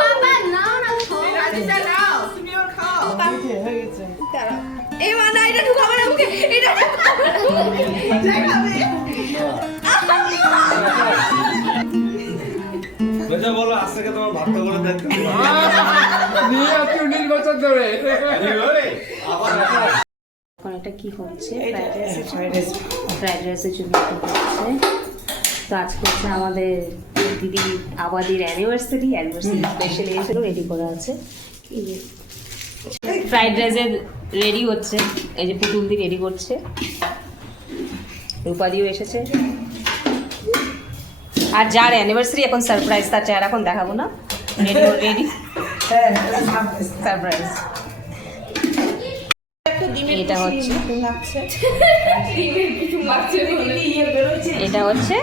বাবা নাও না খাও রাজিতা নাও তুমি ওর খাও হয়ে গেছে। এই মা না এটা ঢুকাবে না মুখে এটা দেখাবে বেজা বলো আজ থেকে তোমার ভাত করে দেখতে নিয়ে আপনি 19 বছর ধরে। এখন এটা কি হচ্ছে? Fried rice. ফ্রাইড রাইসের জন্য কি হচ্ছে? তো আজকে হচ্ছে আমাদের দিদি আবাদির অ্যানিভার্সারি স্পেশাল এসেছিল, রেডি করা আছে। ফ্রাইড রাইসের রেডি হচ্ছে, এই যে পুতুল দি রেডি করছে, রূপাদিও এসেছে। আর যার অ্যানিভার্সারি এখন সারপ্রাইজ, তার চেহারা এখন দেখাবো না। Ready ready surprise. এটা হচ্ছে এটা হচ্ছে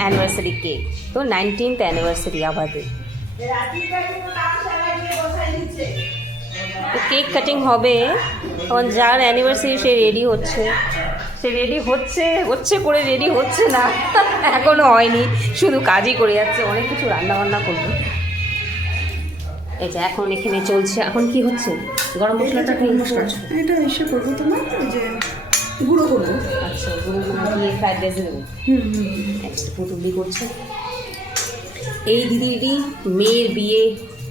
অ্যানিভার্সারি কেক। তো 19th অ্যানিভার্সারি আবাদের। তো কেক কাটিং হবে, এখন যার অ্যানিভার্সারি সে রেডি হচ্ছে, সে রেডি হচ্ছে করে রেডি হচ্ছে না, এখনো হয়নি, শুধু কাজই করে যাচ্ছে। অনেক কিছু রান্না বান্না করবো। এই যে এখন এখানে চলছে, এখন কি হচ্ছে? গরম মশলাটা এটা এসে করবো তোমার ওই যে গুঁড়ো করবো। আচ্ছা, গুঁড়ো দিয়ে ফ্রাইড রাইসে দেবো। পুতুলি করছে। এই দিদিরই মেয়ের বিয়ে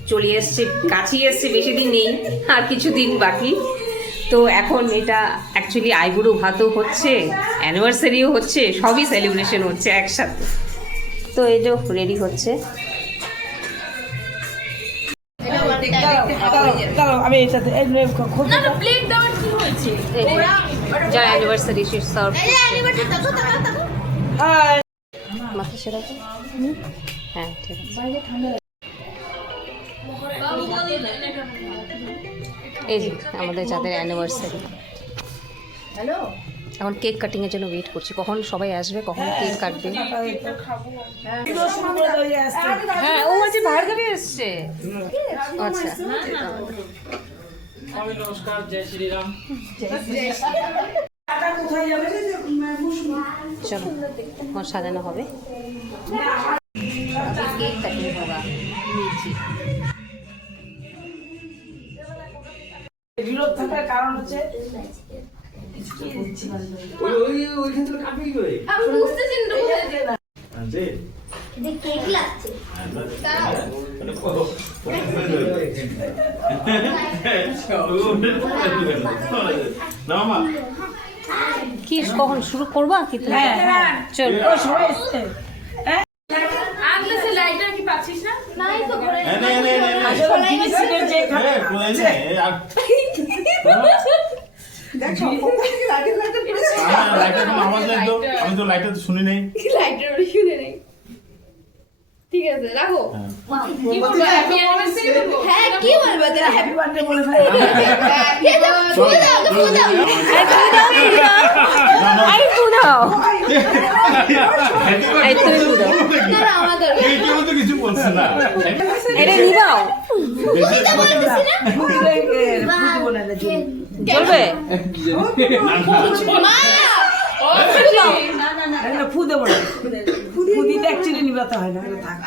চলে এসছে, কাছেই এসছে, বেশি দিন নেই, আর কিছুদিন বাকি। তো এখন এটা অ্যাকচুয়ালি আইবুড়ো ভাতও হচ্ছে, অ্যানিভার্সারিও হচ্ছে, সবই সেলিব্রেশন হচ্ছে একসাথে। তো এটা রেডি হচ্ছে। আমি এর সাথে না না প্লেট দেওয়ার কি হয়েছে ওরা যার অ্যানিভার্সারি সে সার্ভ এই অ্যানিভার্সারি তাকো তাকো মাথা সেরা তো। হ্যাঁ ঠিক আছে। এই যে আমাদের যাদের অ্যানিভার্সারি, হ্যালো এখন কেক কাটিং এর জন্য ওয়েট করছি, কখন সবাই আসবে, কখন কেক কাটবে। হ্যাঁ, ও আজ ভার্গবী এসছে। আচ্ছা নমস্কার, জয় শ্রীরাম। চলো এখন সাজানো হবে। কেক কাটিং হোগা। বিরোধ থাকার কারণ হচ্ছে আমি বুঝতেছি না কোথায় যে দেখ কেক লাগছে না মা কি কখন শুরু করবা কি তুমি? চল সবাই এসছে। আগলে সে লাইটার কি পাচ্ছিস না নাই তো ঘরে আসলে জিনিস ছিলেন যে আমি তো লাইটার শুনি নাই। লাইটার শুনে নেই ঠিক আছে রাখো কি বলবো হ্যাপি অ্যানিভার্সারি বলবো হ্যাঁ কি বলবো তোরা হ্যাপি বার্থডে বলে ফেলে। ফুল দাও ফুল দাও আই তুই দাও, আই তুই দাও, তোরা আমাদের কেউ তো কিছু বলছে না। এটা নিবাও চলবে। মা ফু দেবো না, ফু দিতে অ্যাকচুয়ালি নিবাতে হয় না।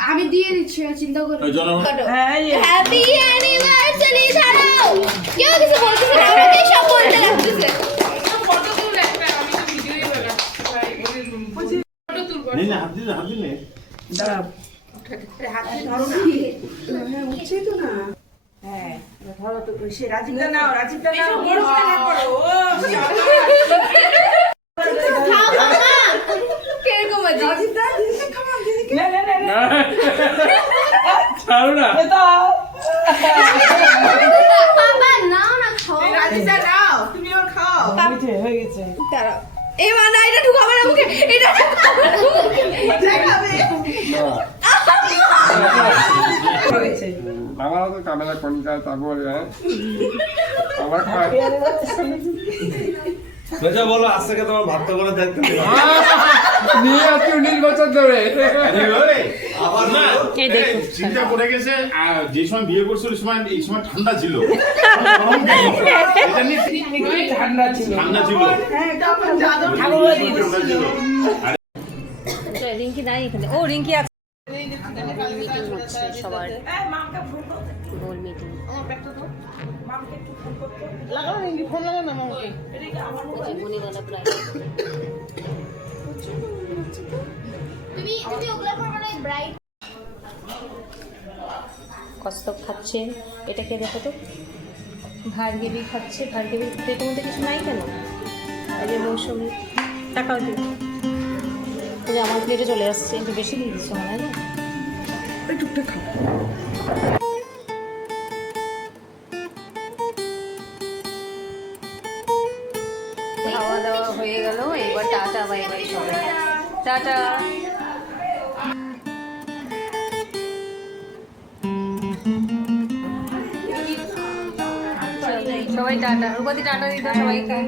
আমি দিয়ে দিচ্ছি চিন্তা করো কাটো হ্যাঁ, হ্যাপি অ্যানিভার্সারি ছাড়াও কেউ কিছু বলতেছে না আমাকে সব বলতে লাগতেছে ফটো তুল একটা আমি তো ভিডিওই বানাচ্ছি ফটো তুলবো নেই না, হাত দিলে দাঁড়াও। হাতে ধরো না হ্যাঁ উঠছে তো না হ্যাঁ ধরো তো সে রাজীবটা নাও রাজীবটা নাও বড় করে হাত পড়ো ও খাও মামা কিরকম আছে রাজীবটা দিদি খাও দিদি ছাড়ো না। বাবা নাও না খাও রাজীবটা নাও তুমি ওর খাও হয়ে গেছে। দাঁড়াও এই মা না এটা ঢুকাবে না মুখে এটা ঢুকাবে না মুখে দেখাবে হয়ে গেছে। বাবারা তো ক্যামেরা কোন যায় তা বলবে আমার খায় বেজা বলো আজ থেকে তোমার ভাত করে দেখতে নিয়ে আপনি 19 বছর ধরে। আবার না এই দেখো চিন্তা করে গেছে যে সময় বিয়ে করছিল এই সময় ঠান্ডা ছিল এটা নিয়ে ঠান্ডা ছিল। ঠান্ডা ছিল হ্যাঁ তখন জাদু ঠাকুরবা দিয়ে ঠান্ডা ছিল রিঙ্কি নাই এখানে। ও রিঙ্কি আছে। মিটিং হচ্ছে সবার, গোল মিটিং। গুণীমালা প্রায় তুমি ওগুলো করবে না ব্রাইট। কস্তব খাচ্ছে, এটাকে দেখো তো, ভার্গবী খাচ্ছে। ভার্গবীর প্লেটের মধ্যে কিছু নাই কেন? এই যে মৌসুমি, টাকাও দিই। এই যে আমার প্লেটে চলে আসছে, একটু বেশি দিয়ে দিচ্ছ মনে হয় না? খাওয়া দাওয়া হয়ে গেল, এবার টাটা বাই বাই সবাই, টাটা। সবাই টাটা, রূপাদি টাটা দিত সবাইকে।